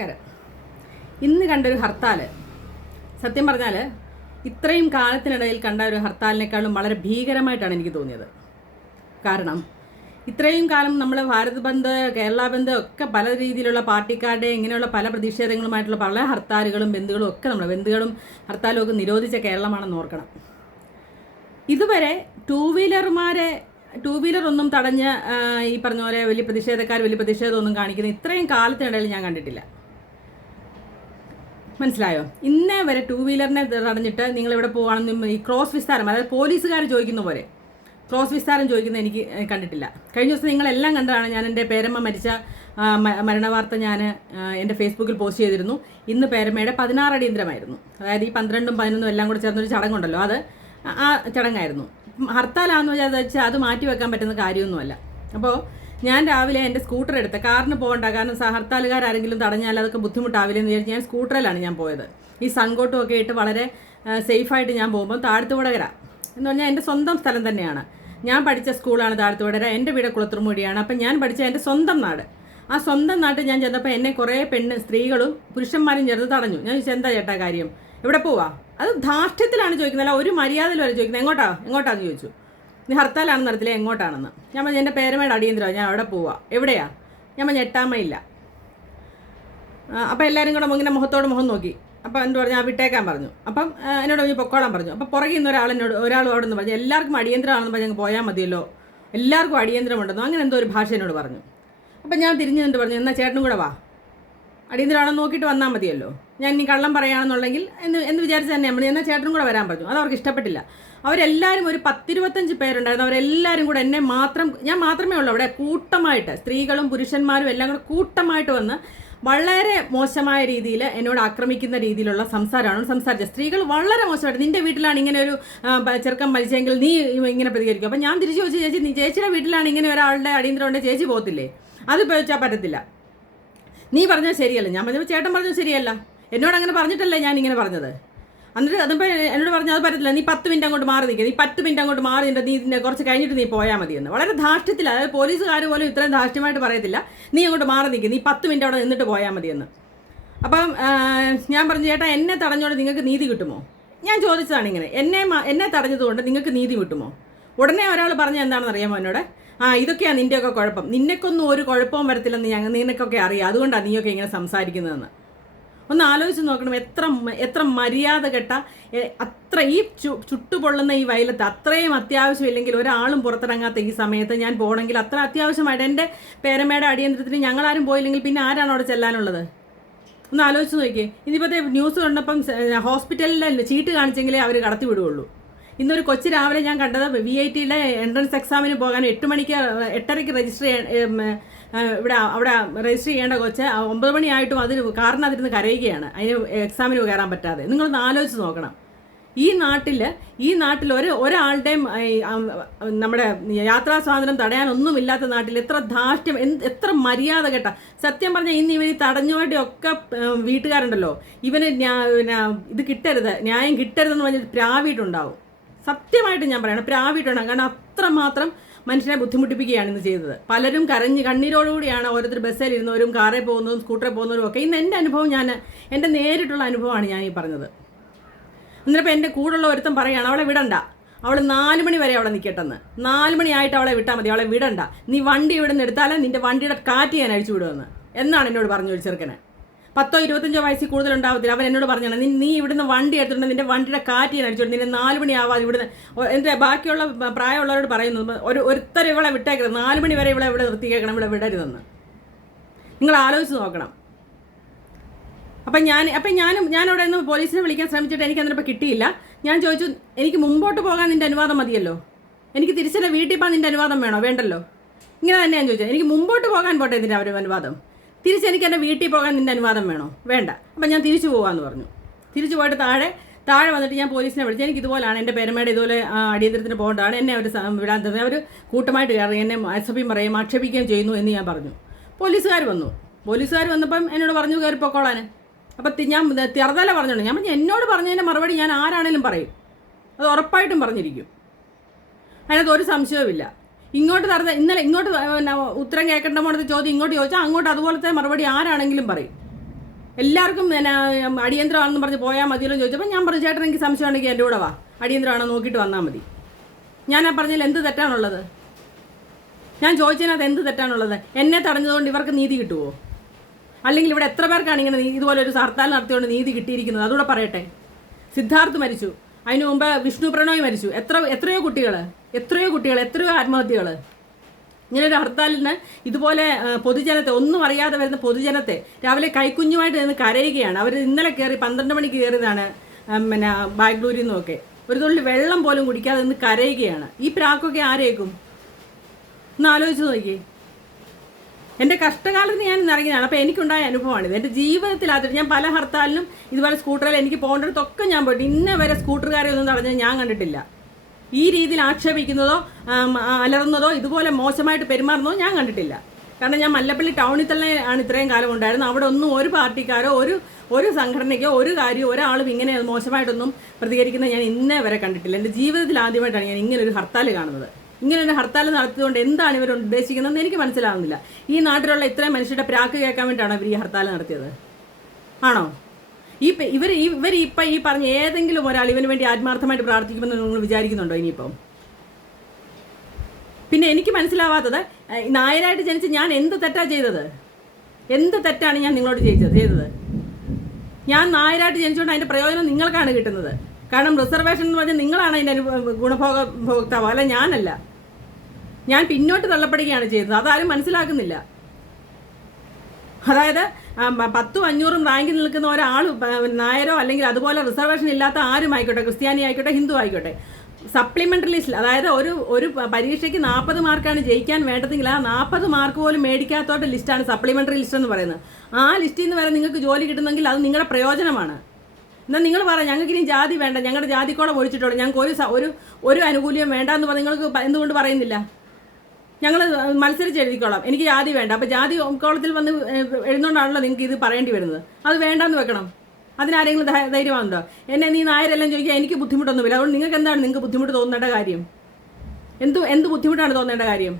നമസ്കാരം. ഇന്ന് കണ്ടൊരു ഹർത്താൽ സത്യം പറഞ്ഞാൽ ഇത്രയും കാലത്തിനിടയിൽ കണ്ട ഒരു ഹർത്താലിനേക്കാളും വളരെ ഭീകരമായിട്ടാണ് എനിക്ക് തോന്നിയത്. കാരണം ഇത്രയും കാലം നമ്മൾ ഭാരത് ബന്ദ്, കേരള ബന്ദ് ഒക്കെ പല രീതിയിലുള്ള പാർട്ടിക്കാരുടെ ഇങ്ങനെയുള്ള പല പ്രതിഷേധങ്ങളുമായിട്ടുള്ള പല ഹർത്താലുകളും ബന്ധുകളും ഒക്കെ നമ്മൾ ബന്ധുകളും ഹർത്താലും ഒക്കെ നിരോധിച്ച കേരളമാണെന്ന് ഓർക്കണം. ഇതുവരെ ടൂ വീലർ ഒന്നും തടഞ്ഞ് ഈ പറഞ്ഞ പോലെ വലിയ പ്രതിഷേധമൊന്നും കാണിക്കുന്ന ഇത്രയും കാലത്തിനിടയിൽ ഞാൻ കണ്ടിട്ടില്ല. മനസ്സിലായോ? ഇന്നേ വരെ ടൂ വീലറിനെ തടഞ്ഞിട്ട് നിങ്ങളിവിടെ പോവുകയാണെന്നും ഈ ക്രോസ് വിസ്താരം, അതായത് പോലീസുകാർ ചോദിക്കുന്ന പോലെ ക്രോസ് വിസ്താരം ചോദിക്കുന്നത് എനിക്ക് കണ്ടിട്ടില്ല. കഴിഞ്ഞ ദിവസം നിങ്ങളെല്ലാം കണ്ടതാണ്. ഞാൻ എൻ്റെ പേരമ്മ മരിച്ച മരണവാർത്ത ഞാൻ എൻ്റെ ഫേസ്ബുക്കിൽ പോസ്റ്റ് ചെയ്തിരുന്നു. ഇന്ന് പേരമ്മയുടെ 16 അടിയന്തരമായിരുന്നു. അതായത് ഈ 12ഉം 11ഉം എല്ലാം കൂടെ ചേർന്നൊരു ചടങ്ങുണ്ടല്ലോ, അത് ആ ചടങ്ങായിരുന്നു. ഹർത്താലാണെന്ന് വെച്ചാൽ അത് മാറ്റി വെക്കാൻ പറ്റുന്ന കാര്യമൊന്നുമല്ല. അപ്പോൾ ഞാൻ രാവിലെ എൻ്റെ സ്കൂട്ടർ എടുത്ത് കാറിന് പോകണ്ട, കാരണം ഹർത്താലുകാരെങ്കിലും തടഞ്ഞാൽ അതൊക്കെ ബുദ്ധിമുട്ടാവില്ലെന്ന് വിചാരിച്ച് ഞാൻ സ്കൂട്ടറിലാണ് ഞാൻ പോയത്. ഈ സൺകോട്ടും ഒക്കെ ഇട്ട് വളരെ സേഫായിട്ട് ഞാൻ പോകുമ്പോൾ താഴത്തുവടകര എന്ന് പറഞ്ഞാൽ എൻ്റെ സ്വന്തം സ്ഥലം തന്നെയാണ്. ഞാൻ പഠിച്ച സ്കൂളാണ് താഴത്തുവടകര, എൻ്റെ വീട് കുളത്തൂർമൂടിയാണ്. അപ്പം ഞാൻ പഠിച്ച എൻ്റെ സ്വന്തം നാട്. ആ സ്വന്തം നാട്ടിൽ ഞാൻ ചെന്നപ്പോൾ എന്നെ കുറേ സ്ത്രീകളും പുരുഷന്മാരും ചേർന്ന് തടഞ്ഞു. ഞാൻ ചോദിച്ചാൽ എന്താ ചേട്ടാ കാര്യം, എവിടെ പോവാ? അത് ധാർഷ്ട്യത്തിലാണ് ചോദിക്കുന്നത്, അല്ല ഒരു മര്യാദയിൽ വരെ ചോദിക്കുന്നത്. എങ്ങോട്ടാന്ന് ചോദിച്ചു. നീ ഹർത്താലാണെന്ന് അറിയത്തില്ല, എങ്ങോട്ടാണെന്ന്. ഞാൻ പറഞ്ഞു എൻ്റെ പേരമ്മയുടെ അടിയന്തരമാണ്, ഞാൻ അവിടെ പോവാ. എവിടെയാ? ഞാൻ പറഞ്ഞു എട്ടാമയില്ല. അപ്പോൾ എല്ലാവരും കൂടെ ഇങ്ങനെ മുഖത്തോട് മുഖം നോക്കി. അപ്പോൾ എന്നോട് പറഞ്ഞു വിട്ടേക്കാൻ പറഞ്ഞു. അപ്പം എന്നോട് പറഞ്ഞ് പൊക്കോളാൻ പറഞ്ഞു. അപ്പോൾ പുറകിൽ നിന്ന് ഒരാൾ അവിടെ നിന്ന് പറഞ്ഞു എല്ലാവർക്കും അടിയന്തരമാണെന്ന് പറഞ്ഞ് ഞങ്ങൾ പോയാൽ മതിയല്ലോ, എല്ലാവർക്കും അടിയന്തരമുണ്ടെന്നോ അങ്ങനെ എന്തോ ഒരു ഭാഷ എന്നോട് പറഞ്ഞു. അപ്പം ഞാൻ തിരിഞ്ഞു നിന്നിട്ട് പറഞ്ഞു എന്നാൽ ചേട്ടനും കൂടെ വാ, അടിയന്തരമാണെന്ന് നോക്കിയിട്ട് വന്നാൽ മതിയല്ലോ, ഞാൻ ഇനി കള്ളം പറയുകയാണെന്നുണ്ടെങ്കിൽ എന്ന് വിചാരിച്ച് തന്നെ നമ്മൾ എന്നാൽ ചേട്ടനും കൂടെ വരാൻ പറഞ്ഞു. അത് അവർക്ക് ഇഷ്ടപ്പെട്ടില്ല. അവരെല്ലാവരും ഒരു 10-25 പേരുണ്ടായിരുന്നു. അവരെല്ലാവരും കൂടെ ഞാൻ മാത്രമേ ഉള്ളൂ അവിടെ. കൂട്ടമായിട്ട് സ്ത്രീകളും പുരുഷന്മാരും എല്ലാം കൂടെ കൂട്ടമായിട്ട് വന്ന് വളരെ മോശമായ രീതിയിൽ എന്നോട് ആക്രമിക്കുന്ന രീതിയിലുള്ള സംസാരമാണ് സംസാരിച്ചത്. സ്ത്രീകൾ വളരെ മോശമായിട്ട്, നിൻ്റെ വീട്ടിലാണ് ഇങ്ങനെ ഒരു ചെറുക്കം മരിച്ചെങ്കിൽ നീ ഇങ്ങനെ പ്രതികരിക്കും. അപ്പം ഞാൻ തിരിച്ചു ചോദിച്ചു, ചേച്ചി നീ ചേച്ചിയുടെ വീട്ടിലാണ് ഇങ്ങനെ ഒരാളുടെ അടിയന്തരം ഉണ്ടെങ്കിൽ ചേച്ചി പോകത്തില്ലേ? അത് ചോദിച്ചാൽ പറ്റത്തില്ല, നീ പറഞ്ഞത് ശരിയല്ല. ഞാൻ പറഞ്ഞപ്പോൾ ചേട്ടൻ പറഞ്ഞത് ശരിയല്ല, എന്നോട് അങ്ങനെ പറഞ്ഞിട്ടല്ലേ ഞാൻ ഇങ്ങനെ പറഞ്ഞത്. എന്നിട്ട് അതിപ്പോൾ എന്നോട് പറഞ്ഞു അത് പറ്റത്തില്ല, നീ 10 മിനിറ്റ് അങ്ങോട്ട് മാറി നിൽക്കുക, നീ 10 മിനിറ്റ് അങ്ങോട്ട് മാറി നിന്നിട്ട് നീ ഇതിനെ കുറച്ച് കഴിഞ്ഞിട്ട് നീ പോയാൽ മതിയെന്ന്. വളരെ ധാർഷ്ട്യത്തിൽ, അതായത് പോലീസുകാർ പോലും ഇത്രയും ധാർഷ്ട്യമായിട്ട് പറയത്തില്ല, നീ അങ്ങോട്ട് മാറി നിൽക്കുക, നീ 10 മിനിറ്റ് അവിടെ നിന്നിട്ട് പോയാൽ മതിയെന്ന്. അപ്പം ഞാൻ പറഞ്ഞു ചേട്ടാ എന്നെ തടഞ്ഞുകൊണ്ട് നിങ്ങൾക്ക് നീതി കിട്ടുമോ? ഞാൻ ചോദിച്ചതാണ് ഇങ്ങനെ, എന്നെ തടഞ്ഞതുകൊണ്ട് നിങ്ങൾക്ക് നീതി കിട്ടുമോ? ഉടനെ ഒരാൾ പറഞ്ഞ എന്താണെന്ന് അറിയാമോ എന്നോട്, ഇതൊക്കെയാണ് നിൻ്റെയൊക്കെ കുഴപ്പം, നിന്നെക്കൊന്നും ഒരു കുഴപ്പവും വരത്തില്ലെന്ന് നിനക്കൊക്കെ അറിയാം, അതുകൊണ്ടാണ് നീയൊക്കെ ഇങ്ങനെ സംസാരിക്കുന്നതെന്ന്. ഒന്ന് ആലോചിച്ച് നോക്കണം, എത്ര മര്യാദ കെട്ട, അത്ര ഈ ചുട്ടുപൊള്ളുന്ന ഈ വയലത്ത് അത്രയും അത്യാവശ്യമില്ലെങ്കിൽ ഒരാളും പുറത്തിറങ്ങാത്ത ഈ സമയത്ത് ഞാൻ പോകണമെങ്കിൽ അത്ര അത്യാവശ്യമായിട്ട് എൻ്റെ പേരമ്മയുടെ അടിയന്തരത്തിന് ഞങ്ങളാരും പോയില്ലെങ്കിൽ പിന്നെ ആരാണ് അവിടെ ചെല്ലാനുള്ളത്? ഒന്ന് ആലോചിച്ച് നോക്കിയേ. ഇനിയിപ്പോഴത്തെ ന്യൂസ് കണ്ടപ്പം ഹോസ്പിറ്റലിൽ ചീട്ട് കാണിച്ചെങ്കിലേ അവർ കടത്തി വിടുകയുള്ളൂ. ഇന്നൊരു കൊച്ചു രാവിലെ ഞാൻ കണ്ടത് VITയുടെ എൻട്രൻസ് എക്സാമിന് പോകാൻ 8:30 രജിസ്റ്റർ അവിടെ രജിസ്റ്റർ ചെയ്യേണ്ട കൊച്ച് 9 മണിയായിട്ടും കാറിനകത്തിരുന്ന് കരയുകയാണ്, അതിന് എക്സാമിന് കയറാൻ പറ്റാതെ. നിങ്ങളൊന്ന് ആലോചിച്ച് നോക്കണം. ഈ നാട്ടിൽ ഒരാളുടെയും നമ്മുടെ യാത്രാ സ്വാതന്ത്ര്യം തടയാനൊന്നുമില്ലാത്ത നാട്ടിൽ എത്ര ധാർഷ്ട്യം, എത്ര മര്യാദ കേട്ട. സത്യം പറഞ്ഞാൽ ഇന്ന് ഇവർ തടഞ്ഞുകൊണ്ടൊക്കെ വീട്ടുകാരുണ്ടല്ലോ, ഇവന് ഇത് കിട്ടരുത്, ന്യായം കിട്ടരുതെന്ന് പറഞ്ഞിട്ട് പ്രാവിയിട്ടുണ്ടാവും. സത്യമായിട്ട് ഞാൻ പറയണം, പ്രാവിയിട്ടുണ്ടാകും. കാരണം അത്രമാത്രം മനുഷ്യനെ ബുദ്ധിമുട്ടിപ്പിക്കുകയാണ് ഇന്ന് ചെയ്തത്. പലരും കണ്ണീരോടുകൂടിയാണ് ഓരോരുത്തർ ബസ്സിൽ ഇരുന്നവരും കാറിൽ പോകുന്നതും സ്കൂട്ടറിൽ പോകുന്നവരും ഒക്കെ. ഇന്ന് എൻ്റെ അനുഭവം എൻ്റെ നേരിട്ടുള്ള അനുഭവമാണ് ഞാൻ ഈ പറഞ്ഞത്. എന്നിട്ടിപ്പോൾ എൻ്റെ കൂടെയുള്ള ഒരുത്തം പറയുകയാണ് അവളെ വിടണ്ട, അവൾ 4 മണി വരെ അവിടെ നിൽക്കട്ടെന്ന്. 4 മണിയായിട്ട് അവളെ വിട്ടാൽ മതി, അവളെ വിടണ്ട, നീ വണ്ടി ഇവിടെ നിന്ന് എടുത്താലേ നിൻ്റെ വണ്ടിയുടെ കാറ്റ് ഞാൻ അഴിച്ചു വിടുമെന്ന് എന്നാണ് എന്നോട് പറഞ്ഞു ഒരു ചെറുക്കനെ. 10-25 വയസ്സിൽ കൂടുതലുണ്ടാവത്തില്ല. അവൻ എന്നോട് പറഞ്ഞാണ് നീ ഇവിടുന്ന് വണ്ടി എടുത്തിട്ടുണ്ട്, നിൻ്റെ വണ്ടിയുടെ കാറ്റ് ഞാൻ അടിച്ചു, നിന്നെ 4 മണിയാവാതെ ഇവിടുന്ന്. എൻ്റെ ബാക്കിയുള്ള പ്രായമുള്ളവരോട് പറയുന്നു ഒരുത്തരം ഇവളെ വിട്ടേക്കരുത്, 4 മണി വരെ ഇവിടെ നിർത്തിക്കേക്കണം, ഇവിടെ വിടരുതെന്ന്. നിങ്ങൾ ആലോചിച്ച് നോക്കണം. അപ്പം ഞാനവിടെ നിന്ന് പോലീസിനെ വിളിക്കാൻ ശ്രമിച്ചിട്ട് എനിക്ക് അന്നിപ്പോൾ കിട്ടിയില്ല. ഞാൻ ചോദിച്ചു എനിക്ക് മുമ്പോട്ട് പോകാൻ നിൻ്റെ അനുവാദം മതിയല്ലോ, എനിക്ക് തിരിച്ചെൻ്റെ വീട്ടിൽ പോകാൻ നിൻ്റെ അനുവാദം വേണോ? വേണ്ടല്ലോ. ഇങ്ങനെ തന്നെ ഞാൻ ചോദിച്ചത്, എനിക്ക് മുമ്പോട്ട് പോകാൻ പോട്ടെ ഇതിൻ്റെ അവർ അനുവാദം, തിരിച്ചെനിക്ക് എൻ്റെ വീട്ടിൽ പോകാൻ നിൻ്റെ അനുവാദം വേണോ? വേണ്ട. അപ്പം ഞാൻ തിരിച്ചു പോകാമെന്ന് പറഞ്ഞു. തിരിച്ചു പോയിട്ട് താഴെ വന്നിട്ട് ഞാൻ പോലീസിനെ വിളിച്ചു. എനിക്ക് ഇതുപോലെയാണ്, എൻ്റെ പേരമ്മയുടെ ഇതുപോലെ അടിയന്തരത്തിന് പോകേണ്ടതാണ്, എന്നെ അവർ വിടാൻ തന്നെ അവർ കൂട്ടമായിട്ട് കയറി എന്നെ അസഭ്യം പറയും ആക്ഷേപിക്കുകയും ചെയ്യുന്നു എന്ന് ഞാൻ പറഞ്ഞു. പോലീസുകാർ വന്നപ്പം എന്നോട് പറഞ്ഞു കയറി പൊക്കോളാൻ. അപ്പം ഞാൻ തിറതല പറഞ്ഞോളൂ. ഞാൻ എന്നോട് പറഞ്ഞതിൻ്റെ മറുപടി ഞാൻ ആരാണേലും പറയും, അത് ഉറപ്പായിട്ടും പറഞ്ഞിരിക്കും, അതിനകത്ത് ഒരു സംശയവുമില്ല. ഇന്നലെ ഉത്തരം കേൾക്കേണ്ട പോണത് ചോദ്യം ഇങ്ങോട്ട് ചോദിച്ചാൽ അങ്ങോട്ട് അതുപോലത്തെ മറുപടി ആരാണെങ്കിലും പറയും. എല്ലാവർക്കും പിന്നെ അടിയന്തരമാണെന്ന് പറഞ്ഞ് പോയാൽ മതിയല്ലോ ചോദിച്ചപ്പോൾ ഞാൻ പറഞ്ഞു ചേട്ടൻ എനിക്ക് സംശയം ഉണ്ടെങ്കിൽ എൻ്റെ കൂടെ വാ, അടിയന്തരമാണോ നോക്കിയിട്ട് വന്നാൽ മതി. ഞാൻ ആ പറഞ്ഞതിൽ എന്ത് തെറ്റാണുള്ളത്? ഞാൻ ചോദിച്ചതിനകത്ത് എന്ത് തെറ്റാണുള്ളത്? എന്നെ തടഞ്ഞതുകൊണ്ട് ഇവർക്ക് നീതി കിട്ടുമോ? അല്ലെങ്കിൽ ഇവിടെ എത്ര പേർക്കാണ് ഇങ്ങനെ ഇതുപോലെ ഒരു ഹർത്താൽ നടത്തിയോണ്ട് നീതി കിട്ടിയിരിക്കുന്നത്? അതുകൂടെ പറയട്ടെ. സിദ്ധാർത്ഥ് മരിച്ചു, അതിനു മുമ്പ് വിഷ്ണു പ്രണോയ് മരിച്ചു, എത്രയോ കുട്ടികൾ, എത്രയോ ആത്മഹത്യകൾ. ഇങ്ങനൊരു ഹർത്താലിന് ഇതുപോലെ പൊതുജനത്തെ, ഒന്നും അറിയാതെ വരുന്ന പൊതുജനത്തെ രാവിലെ കൈക്കുഞ്ഞുമായിട്ട് നിന്ന് കരയുകയാണ്. അവർ ഇന്നലെ കയറി 12 മണിക്ക് കയറിയതാണ് പിന്നെ ബാംഗ്ലൂരിൽ നിന്നൊക്കെ. ഒരു തുള്ളി വെള്ളം പോലും കുടിക്കാതെ നിന്ന് കരയുകയാണ്. ഈ പ്രാക്കൊക്കെ ആരേക്കും? ഒന്ന് ആലോചിച്ച് നോക്കി. എൻ്റെ കഷ്ടകാലത്ത് ഞാൻ ഇറങ്ങിയതാണ്. അപ്പോൾ എനിക്കുണ്ടായ അനുഭവമാണിത്. എൻ്റെ ജീവിതത്തിലാത്തിട്ട് ഞാൻ പല ഹർത്താലിനും ഇതുപോലെ സ്കൂട്ടറിൽ എനിക്ക് പോകേണ്ടടുത്തൊക്കെ ഞാൻ പോയിട്ട് ഇന്ന വരെ സ്കൂട്ടറുകാരെ ഒന്നും തടഞ്ഞത് ഞാൻ കണ്ടിട്ടില്ല. ഈ രീതിയിൽ ആക്ഷേപിക്കുന്നതോ അലറുന്നതോ ഇതുപോലെ മോശമായിട്ട് പെരുമാറുന്നതോ ഞാൻ കണ്ടിട്ടില്ല. കാരണം ഞാൻ മല്ലപ്പള്ളി ടൗണിൽ തന്നെ ആണ് ഇത്രയും കാലം ഉണ്ടായിരുന്നത്. അവിടെ ഒന്നും ഒരു പാർട്ടിക്കാരോ ഒരു സംഘടനയ്ക്കോ ഒരു കാര്യമോ ഒരാളും ഇങ്ങനെ മോശമായിട്ടൊന്നും പ്രതികരിക്കുന്നത് ഞാൻ ഇന്നേ വരെ കണ്ടിട്ടില്ല. എൻ്റെ ജീവിതത്തിൽ ആദ്യമായിട്ടാണ് ഞാൻ ഇങ്ങനൊരു ഹർത്താൽ കാണുന്നത്. ഇങ്ങനൊരു ഹർത്താൽ നടത്തിയതുകൊണ്ട് എന്താണ് ഇവർ ഉദ്ദേശിക്കുന്നതെന്ന് എനിക്ക് മനസ്സിലാവുന്നില്ല. ഈ നാട്ടിലുള്ള ഇത്രയും മനുഷ്യരുടെ പ്രാക്ക് കേൾക്കാൻ വേണ്ടിയിട്ടാണോ ഇവർ ഈ ഹർത്താൽ നടത്തിയത്? ആണോ? ഇവർ ഇപ്പം ഈ പറഞ്ഞ ഏതെങ്കിലും ഒരാൾ ഇവന് വേണ്ടി ആത്മാർത്ഥമായിട്ട് പ്രാർത്ഥിക്കുമെന്ന് നിങ്ങൾ വിചാരിക്കുന്നുണ്ടോ ഇനിയിപ്പം? പിന്നെ എനിക്ക് മനസ്സിലാവാത്തത്, നായരായിട്ട് ജനിച്ച് ഞാൻ എന്ത് തെറ്റാണ് ചെയ്തത്? എന്ത് തെറ്റാണ് ഞാൻ നിങ്ങളോട് ചെയ്തത്? ഞാൻ നായരായിട്ട് ജനിച്ചുകൊണ്ട് അതിൻ്റെ പ്രയോജനം നിങ്ങൾക്കാണ് കിട്ടുന്നത്. കാരണം റിസർവേഷൻ എന്ന് പറഞ്ഞാൽ നിങ്ങളാണ് അതിൻ്റെ ഗുണഭോക്താവ്, അല്ല ഞാനല്ല. ഞാൻ പിന്നോട്ട് തള്ളപ്പെടുകയാണ് ചെയ്തത്. അതാരും മനസ്സിലാക്കുന്നില്ല. അതായത് 1000-500 റാങ്കിൽ നിൽക്കുന്ന ഒരാൾ നായരോ അല്ലെങ്കിൽ അതുപോലെ റിസർവേഷൻ ഇല്ലാത്ത ആരും ആയിക്കോട്ടെ, ക്രിസ്ത്യാനി ആയിക്കോട്ടെ, ഹിന്ദു ആയിക്കോട്ടെ, സപ്ലിമെൻ്ററി ലിസ്റ്റിൽ, അതായത് ഒരു പരീക്ഷയ്ക്ക് 40 മാർക്കാണ് ജയിക്കാൻ വേണ്ടതെങ്കിൽ ആ 40 മാർക്ക് പോലും മേടിക്കാത്തവരുടെ ലിസ്റ്റാണ് സപ്ലിമെൻ്ററി ലിസ്റ്റ് എന്ന് പറയുന്നത്. ആ ലിസ്റ്റിൽ നിന്ന് വരെ നിങ്ങൾക്ക് ജോലി കിട്ടുന്നെങ്കിൽ അത് നിങ്ങളുടെ പ്രയോജനമാണ്. എന്നാൽ നിങ്ങൾ പറ, ഞങ്ങൾക്ക് ഇനി ജാതി വേണ്ട, ഞങ്ങളുടെ ജാതിക്കോളം ഒഴിച്ചിട്ടുള്ളൂ, ഞങ്ങൾക്ക് ഒരു ആനുകൂല്യം വേണ്ട എന്ന് പറഞ്ഞ് നിങ്ങൾക്ക് എന്തുകൊണ്ട് പറയുന്നില്ല? ഞങ്ങൾ മത്സരിച്ച് എഴുതിക്കോളാം, എനിക്ക് ജാതി വേണ്ട. അപ്പോൾ ജാതി കോളത്തിൽ വന്ന് എഴുതുന്നതുകൊണ്ടാണല്ലോ നിങ്ങൾക്ക് ഇത് പറയേണ്ടി വരുന്നത്. അത് വേണ്ടാന്ന് വെക്കണം. അതിനാരെങ്കിലും ധൈര്യമാണുണ്ടോ? എന്നെ നീ നായരെല്ലാം ചോദിക്കുക, എനിക്ക് ബുദ്ധിമുട്ടൊന്നുമില്ല. അതുകൊണ്ട് നിങ്ങൾക്ക് ബുദ്ധിമുട്ട് തോന്നേണ്ട കാര്യം? എന്ത് ബുദ്ധിമുട്ടാണ് തോന്നേണ്ട കാര്യം?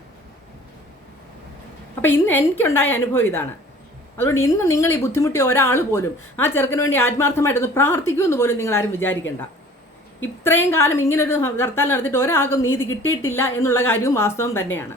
അപ്പോൾ ഇന്ന് എനിക്കുണ്ടായ അനുഭവം ഇതാണ്. അതുകൊണ്ട് ഇന്ന് നിങ്ങൾ ഈ ബുദ്ധിമുട്ടിയ ഒരാൾ പോലും ആ ചെറുക്കന് വേണ്ടി ആത്മാർത്ഥമായിട്ടൊന്ന് പ്രാർത്ഥിക്കുമെന്ന് പോലും നിങ്ങളാരും വിചാരിക്കേണ്ട. ഇത്രയും കാലം ഇങ്ങനൊരു ഹർത്താൽ നടത്തിയിട്ട് ഒരാൾക്കും നീതി കിട്ടിയിട്ടില്ല എന്നുള്ള കാര്യവും വാസ്തവം തന്നെയാണ്.